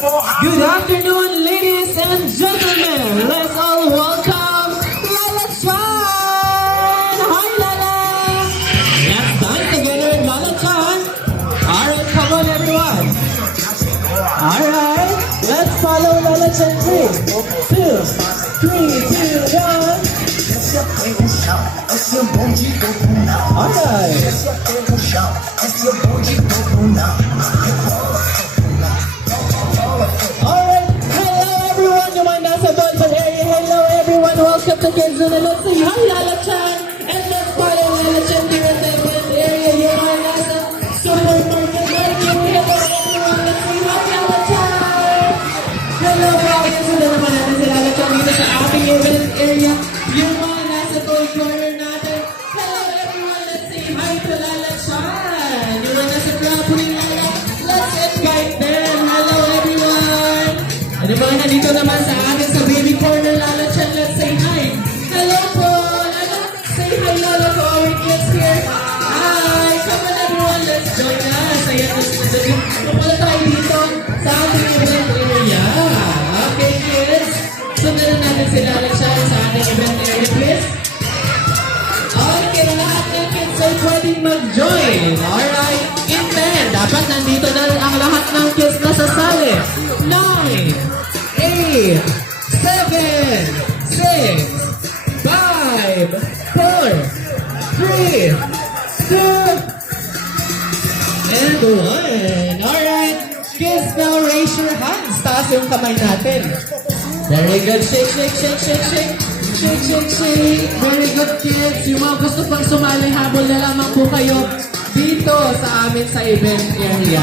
Good afternoon, ladies and gentlemen. Let's all welcome Lala Chan. Hi, Lala. Let's dance together with Lala Chan. All right, come on, everyone. All right, let's follow Lala Chan. 3, 2, 1. All right. Alright, hello everyone, yung mga nasa Dolphin area. Hello everyone, welcome to Kidzuna. Let's say hi Lala Chan, and let's follow Lala Chan here in the Dolphin area. Yung mga nasa supermarket market. Hello everyone, let's say hi Lala Chan. Hello guys, sila naman natin si Lala Chan dito sa ating event area. Yung mga nasa toy corner natin. Hello everyone, let's say hi to Lala Chan. Yung mga nasa property Lala, let's invite them. Hello everyone. Ano ba nandito naman sa atin sa baby corner Lala Chan, let's say hi. Hello po. Lala, say hi Lala to our kids here. Hi. Come on everyone, let's join us. Ayan, pupunta tayo dito sa ating event area. Okay kids. Sundan natin si Lala Chan sa ating event area please. Okay, lahat ng kids ay pwedeng mag-join. Alright. In 10, dapat nandito na ang lahat ng kids na sasali. 9, 8, 7, 6, 5, 4, 3, 2, and 1. Alright. Kids, now raise your hands. Taas yung kamay natin. Very good. Shake, shake, shake, shake, shake. Shake, shake, shake. Very good, kids. Yung mga gusto pang sumali, habol na lamang po kayo dito sa amin sa event area.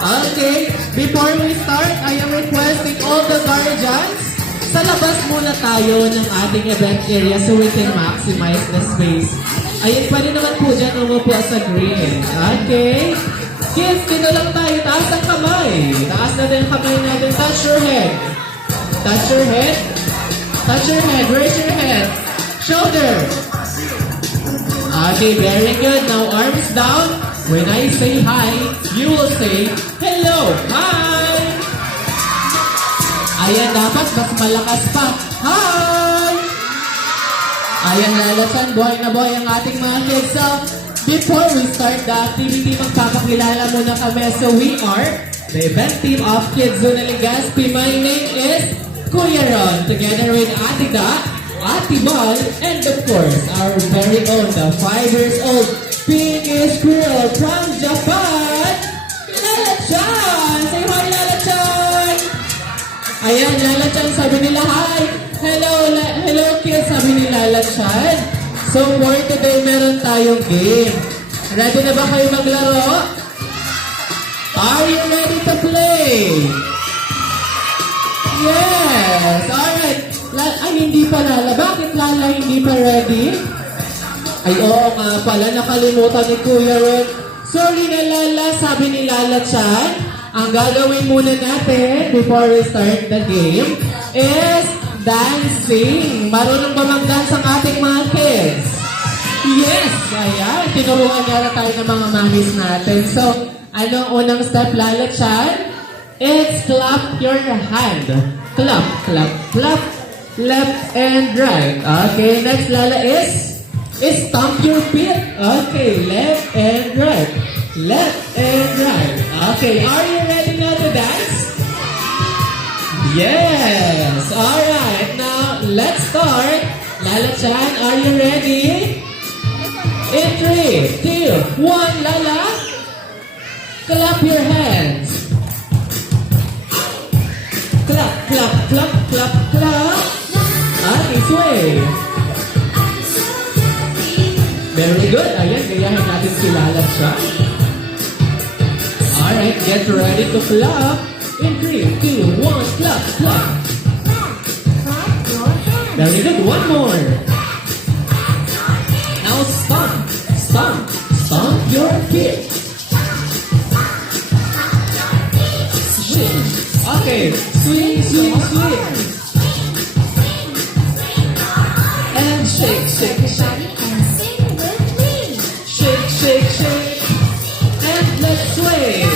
Okay. Before we start, I am requesting all the guardians, sa labas muna tayo ng ating event area so we can maximize the space. Ayun, pwede naman po dyan umupo sa green. Okay. Kids, dito lang tayo. Taas ang kamay. Taas na din ang kamay natin. Touch your head. Touch your head. Touch your head. Raise your head. Shoulder. Okay, very good. Now arms down. When I say hi, you will say hello. Hi. Ayan, dapat mas malakas pa. Hi. Ayan, Lala Chan, buhay na buhay ang ating mga kids. So, before we start the activity, magpapakilala muna kami. So, we are the event team of Kidzuna Legazpi. My name is Kuya Ron, together with Ate Da, Ate Bal, and of course, our very own, the 5 years old Pinkish Girl from Japan, Lala Chan! Say hi, Lala Chan! Ayan, Lala Chan, sabi nila hi! Hello kids, sabi ni Lala Chan. So for today, meron tayong game. Ready na ba kayo maglaro? Are you ready to play? Yes! Alright. Ay, hindi pa Lala. Bakit Lala hindi pa ready? Ay, oo nga pala. Nakalimutan ni Kuya Ron. Sorry na Lala. Sabi ni Lala Chan, ang gagawin muna natin before we start the game is dancing. Marunong ba mag-dance ang ating mga kids? Yes! Ayan. Tinuruan nga na tayo ng mga mamis natin. So, anong unang step, Lala Chan? It's clap your hand. Clap, clap, clap. Left and right. Okay, next Lala is stomp your feet. Okay, left and right. Left and right. Okay, are you ready now to dance? Yes. Alright, now let's start. Lala Chan, are you ready? In 3, 2, 1, Lala. Clap your hands. Clap, clap, clap, clap, clap. Okay, sway. Very good. Ayan, gayahin natin si Lala Chan. Alright, get ready to clap. In 3, 2, 1, clap, clap. Very good. One more. Now stomp, stomp, stomp your feet. Swing. Okay, swing, swing, swing. And shake, shake, shake. Shake, shake, shake. And let's sway.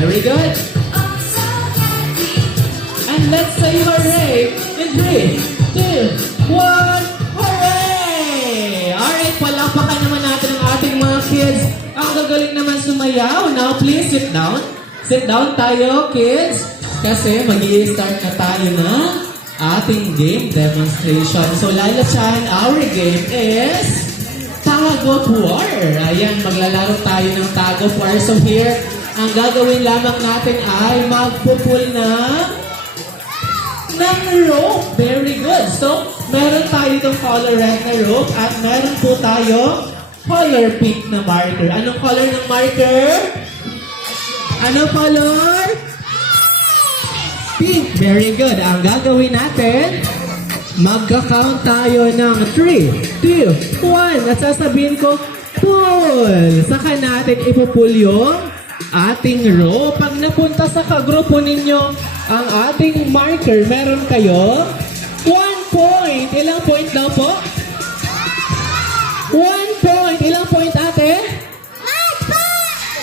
Very good. And let's say hooray in 3, 2, 1, hooray! Alright, palapakan naman natin ang ating mga kids. Ang gagaling naman sumayaw. Now, please sit down. Sit down tayo, kids. Kasi mag-i-start na tayo na ating game demonstration. So, Lala Chan, our game is Tag of War. Ayan, maglalaro tayo ng Tag of War. So, here, ang gagawin lamang natin ay magpupul ng rope. Very good. So, meron tayo itong color red na rope at meron po tayo color pink na marker. Anong color ng marker? Ano color? Pink. Very good. Ang gagawin natin, magka-count tayo ng 3, 2, 1. At sasabihin ko, pull. Saka natin ipupul yung ating rope. Pag napunta sa kagrupo ninyo ang ating marker, meron kayo 1 point. Ilang point daw po? 1 point. Ilang point, ate?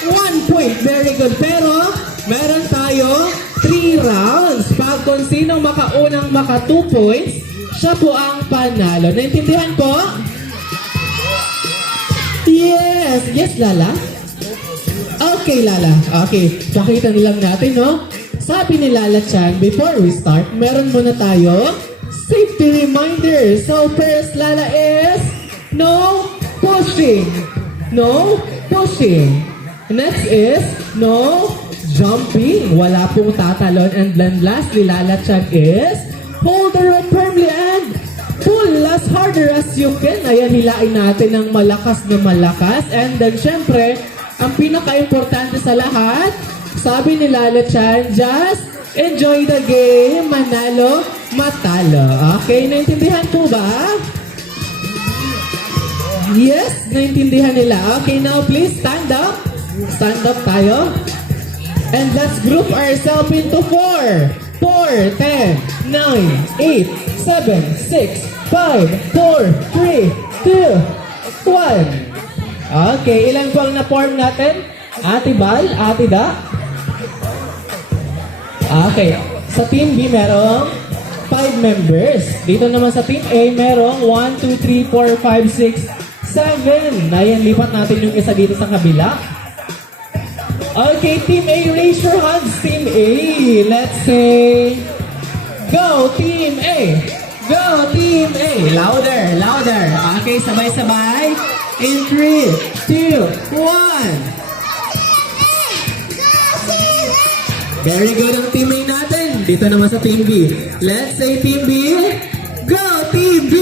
1 point. Very good. Pero, meron tayo 3 rounds. Pag kung sino makaunang maka 2 points, siya po ang panalo. Naintindihan po? Yes. Yes, Lala? Okay, Lala. Okay. Pakita nilang natin, no? Sabi ni Lala Chan, before we start, meron muna tayo safety reminder. So, first, Lala, is no pushing. No pushing. Next is no jumping. Wala pong tatalon. And then lastly, Lala Chan, is hold the rope firmly and pull as harder as you can. Ayan, hilain natin ng malakas na malakas. And then, syempre, ang pinaka-importante sa lahat, sabi ni Lala Chan, just enjoy the game, manalo, matalo. Okay, naintindihan po ba? Yes, naintindihan nila. Okay, now please stand up. Stand up tayo. And let's group ourselves into 4. 4, 10, 9, 8, 7, 6, 5, 4, 3, 2, 1. Okay, ilan po ang na-form natin? Ate Bal, Ate Da? Okay, sa Team B merong 5 members. Dito naman sa Team A merong 1, 2, 3, 4, 5, 6, 7. Ayan, lipat natin yung isa dito sa kabila. Okay, Team A, raise your hands, Team A. Let's say, go Team A! Go Team A! Louder, louder. Okay, sabay-sabay. In 3, 2, 1. Very good ang Team A natin. Dito naman sa Team B. Let's say Team B, go Team B!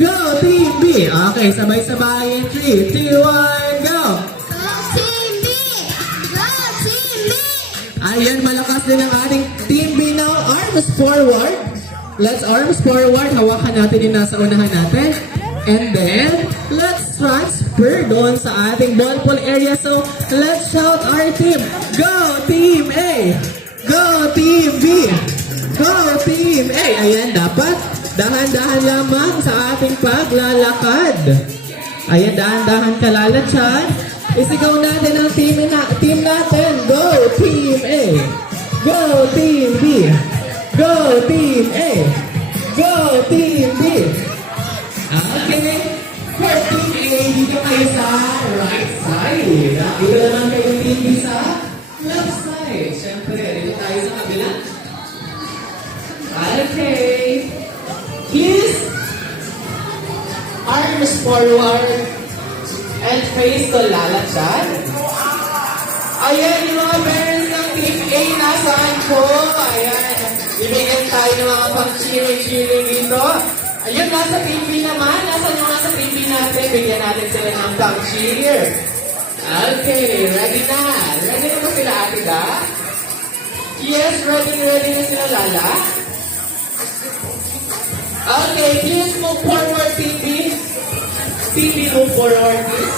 Go Team B! Okay, sabay-sabay. In 3, 2, 1, go! Ayan, malakas din ang ating Team B now. Arms forward. Let's arms forward. Hawakan natin yung nasa unahan natin. And then, let's transfer doon sa ating ball pool area. So, let's shout our team. Go Team A! Go Team B! Go Team A! Ayan, dapat dahan-dahan lamang sa ating paglalakad. Ayan, dahan-dahan ka, Lala Chan. Isigaw natin ang team natin. Go Team A! Go Team B! Go Team A! Go Team B! Okay. For Team A, dito kayo sa right side. Dito naman kayo Team B sa left side. Siyempre, dito tayo sa kabila. Okay. Please, arms forward and face to Lala Chan. Ayan, yung mga parents ng Team A, nasaan po? Ayan, bibigyan tayo ng mga pang-cheering dito. Ayun, nasa Team B naman. Nasaan yung nasa Team B natin? Bigyan natin sila ng pang-cheer. Okay, ready na. Ready na ba sila, Ate Da? Yes, ready na sila, Lala. Okay, please move forward, Team B. Team B, move forward, please.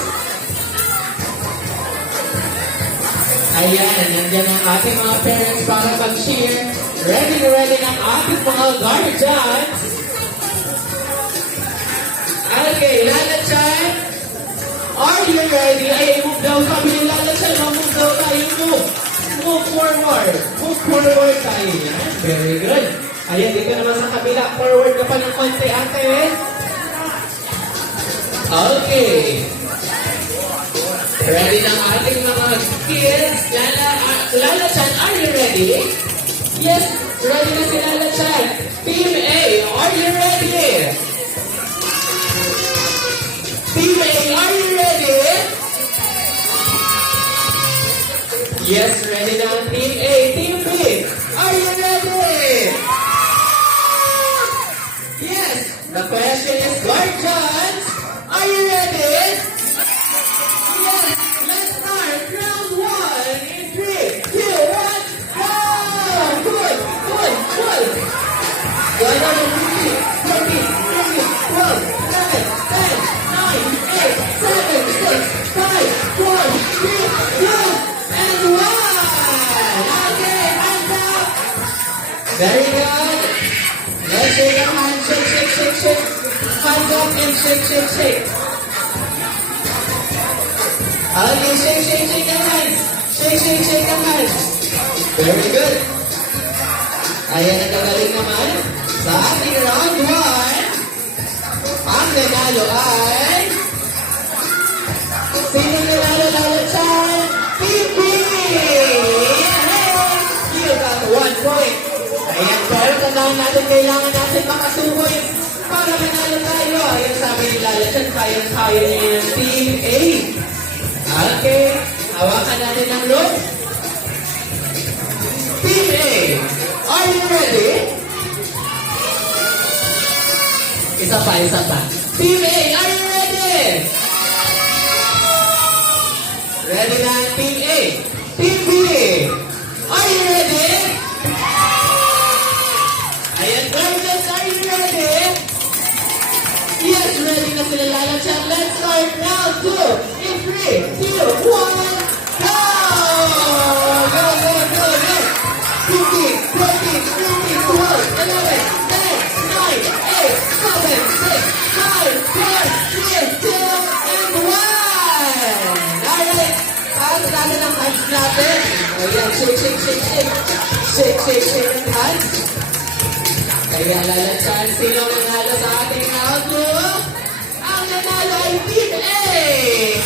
Ayan, nandiyan ang ating mga parents para mag-cheer. Ready na ang ating mga guardians. Okay, Lala Chan, are you ready? Ay, move daw kami ni Lala Chan. Move daw tayo. Move. forward. Move forward tayo yan. Very good. Ayan, dito naman sa kabila. Forward ka pa ng konti, ate. Okay. Ready na ang ating mga kids? Lala Chan, are you ready? Yes, ready na si Lala Chan. Team A, are you ready? Team A, are you ready? Yes, ready na ang Team A. Team B, are you ready? Yes, the question is, guardians, are you ready? Yes, let's start round 1 in 3, 2, 1, go! Good, good, good. Good, 13, 14, 15, 16, 17, 18, 19, 20, 21. Okay, hands up. Very good. Let's shake our hands. Shake, shake, shake, shake. Hands up and shake, shake, shake. Okay, shake, shake, shake your hands. Shake, shake, shake your hands. Very good. Ayan, nagagaling naman. Sa ating round 1, ang nanalo ay... Sino nanalo, Lala Chan? Team B! You got 1 point. Ayan, pero tandaan natin, kailangan natin makasukoy para manalo tayo. Ayan, sabi ni Lala Chan, kaya niya yung Team A. Okay, hawakan natin ang rope. Team A, are you ready? Isa pa, isa pa. Team A, are you ready? Ready na ang Team A. Team B, are you ready? Ayan, guys, are you ready? Yes, ready na sila, Lala Chan. Let's start round 2 in 3, 2, 1, go! Go, go, go, go! 15, 20, 30, 12, 11, 10, 9, 8, 7, 6, 5, 4, 3, 2, and 1! Alright, taas natin ang hands natin. Ayan, shake, shake, shake, shake. Shake, shake, shake ang hands. Ayan, Lala Chan, sino nanalo sa ating round 2? Ang nanalo ay Team A!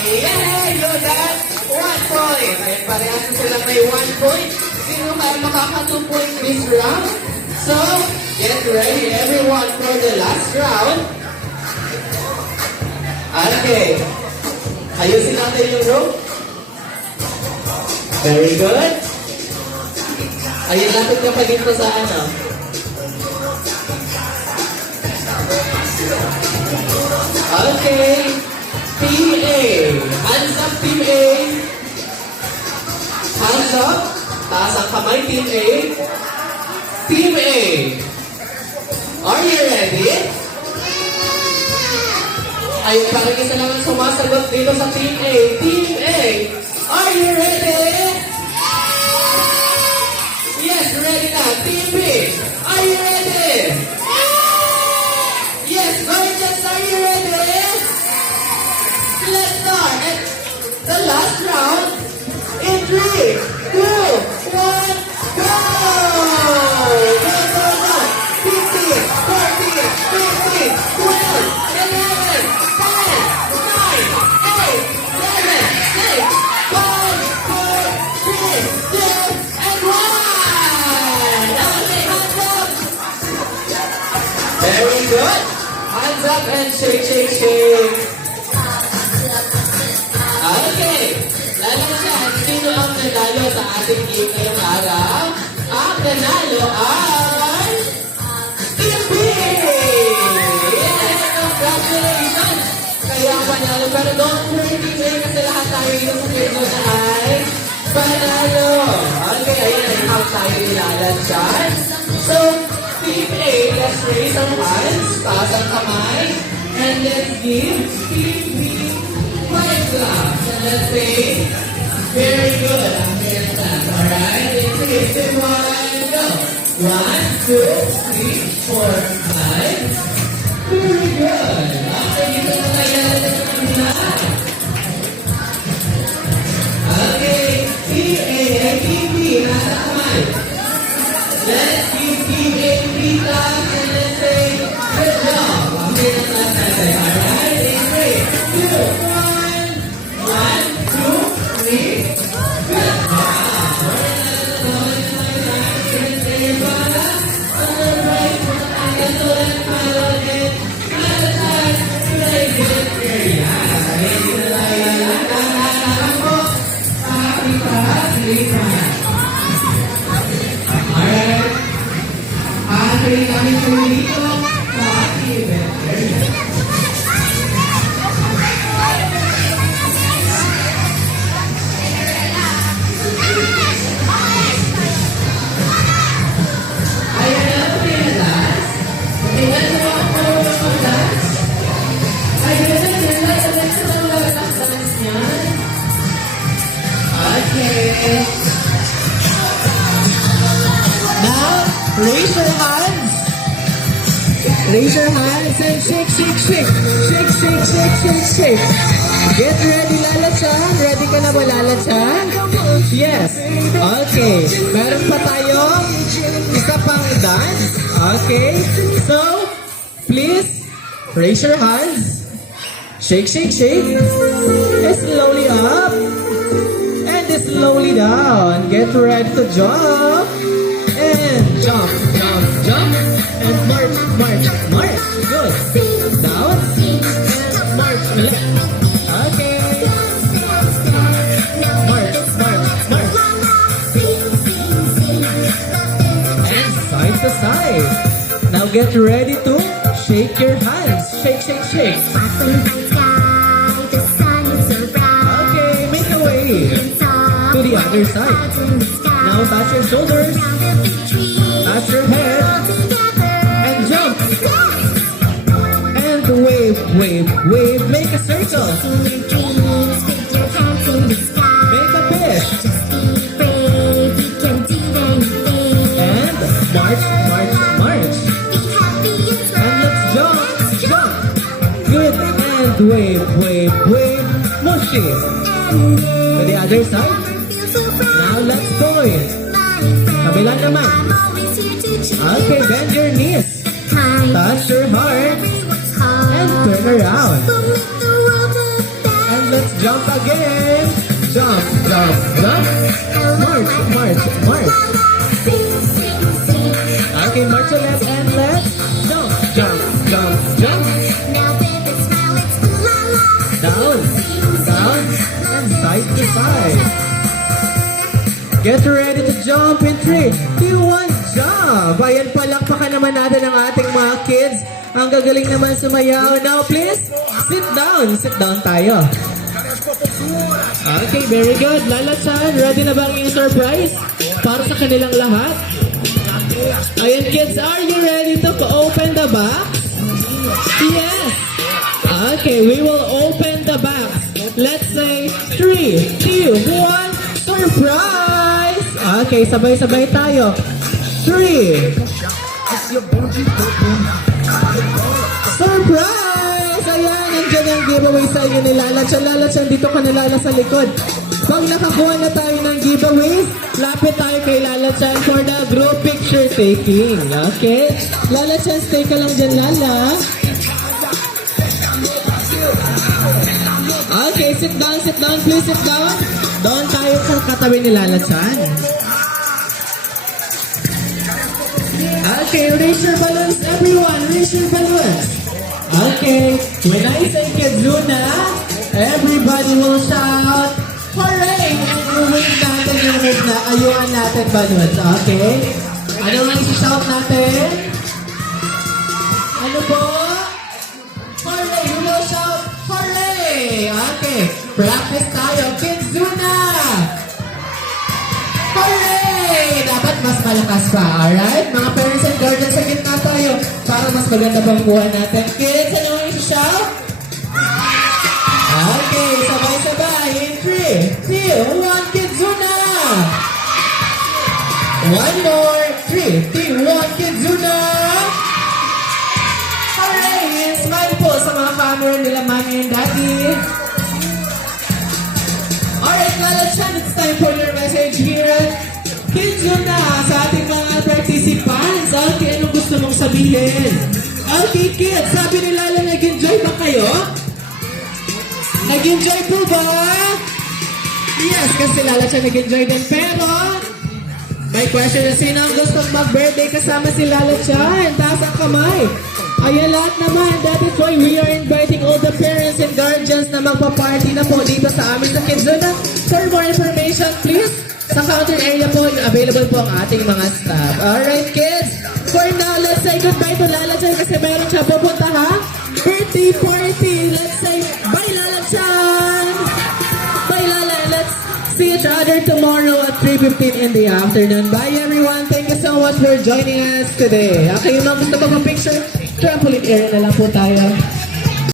Yay! You got 1 point! Ayan, parehas na silang may 1 point. Sino kaya makaka 2 points this round? So, get ready everyone for the last round. Okay. Ayusin natin yung rope. Very good. Ayun, lapit ka pa dito sa ano. Okay. Team A. Hands up, Team A. Hands up. Taas ang kamay, Team A. Team A. Are you ready? Ayun, parang isa lang ang sumasagot dito sa Team A. Team A. Are you ready? Yes, ready na. Team B. Are you ready? Yes, gorgeous. Are you ready? Let's start. And the last round in 3, 2, 1, go! Go, go, go! 15, 14, 15, 12, 11, 10, 9, 8, 7, 6, 5, 4, 3, 2, and 1! Okay, hands up! Very good! Hands up and shake, shake, shake! Okay! Lalo siya, sino ang nanalo sa ating game ngayong araw? Ang nanalo ay... Team B! Yeah! Congratulations! Kayo ang panalo. Pero don't worry, Team A, kasi lahat tayo dito sa video na ay panalo. Okay, ayun, nag-count tayo nilalan siya. So, Team A, let's raise our hands, taas ang kamay, and let's give Team B 5 claps. And let's say, very good. I'm very glad. Alright? In 3, 2, 1, go. 1, 2, 3, 4, 5. Very good. Okay, dito na tayo natin sa kanila. Okay, Team A and Team B, nasa right. Let's keep it 3 times and let's say, good job. Okay, that's last time. Alright, in 3, 2, 1. 1, 2, 3. Good job. Actually, kami po dito sa event. Ayun na po yung last. Okay, let's walk over to last. Ayun na yung last. Let's go last dance niyan. Okay. Now, raise your hands. Raise your hands and shake, shake, shake. Shake, shake, shake, shake, shake. Get ready, Lala Chan. Ready ka na ba, Lala Chan? Yes. Okay. Meron pa tayong isa pang dance. Okay. So, please, raise your hands. Shake, shake, shake. And slowly up. And slowly down. Get ready to jump. And jump, jump, jump. And march, march, march. Good. Down. And march. Left. Okay. March, march, march. And side to side. Now get ready to shake your hands. Shake, shake, shake. Okay, make a way to the other side. Now touch your shoulders. Touch your head. And jump. And wave, wave, wave. Make a circle. Make a fist. And march, march, march. And let's jump, jump. Good. And wave, wave, wave. Mushi. To the other side. Now let's point. Kabila naman. Okay, bend your knees. Touch your heart. And turn around. And let's jump again. Jump, jump, jump. March, march, march. Okay, march to left and left. Jump, jump, jump, jump. Down, down, and side to side. Get ready to jump in 3, 2, 1, jump! Ayan, palakpakan naman natin ang ating mga kids. Ang gagaling naman sumayaw. Now, please, sit down. Sit down tayo. Okay, very good. Lala Chan, ready na ba ang iyong surprise? Para sa kanilang lahat? Ayan, kids, are you ready to open the box? Yes! Okay, we will open the box. Let's say 3, 2, 1, surprise! Okay, sabay-sabay tayo. 3. Surprise! Ayan, nandiyan ang giveaway sa inyo ni Lala Chan. Lala Chan, dito ka na Lala sa likod. Pag nakakuha na tayo ng giveaways, lapit tayo kay Lala Chan for the group picture taking. Okay? Lala Chan, stay ka lang dyan, Lala. Okay, sit down, please sit down. Doon tayo sa katabi ni Lala Chan. Okay, raise your balloons, everyone. Raise your balloons. Okay, when I say Kizuna, everybody will shout, hooray! And i-wave natin yung move na ayuan natin balloons. Okay? Ano ang isi-shout natin? Ano po? Hooray! We will shout, hooray! Okay, practice tayo. Kizuna! Hooray! Dapat mas malakas pa, alright? Mga parents and guardians, sa gitna tayo para mas maganda pang buwan natin. Kids, ano ang isi-shout? Okay, sabay-sabay. In 3, 2, 1, Kizuna! One more. 3, 2, 1, Kizuna! Hooray! Smile po sa mga camera nila, mommy and daddy. Alright, Lala Chan, it's time for your message here. Kizuna! si Pans. Okay, anong gusto mong sabihin? Okay, kids, sabi ni Lala, nag-enjoy ba kayo? Nag-enjoy po ba? Yes, kasi Lala siya nag-enjoy din. Pero, may question na sino ang gustong mag-birthday kasama si Lala Chan? Taas ang kamay. Ayan lahat naman. That is why we are inviting all the parents and guardians na magpa-party na po dito sa amin sa Kidzuna. For more information, please, sa counter area po, available po ang ating mga staff. Alright, kids. For now, let's say goodbye to Lala Chan kasi mayroon siya pupunta ha. Birthday party. Let's say bye Lala Chan. Bye Lala. Let's see each other tomorrow at 3:15 in the afternoon. Bye everyone. Thank you so much for joining us today. Okay, yun ang gusto ko picture. Trampoline area na lang po tayo.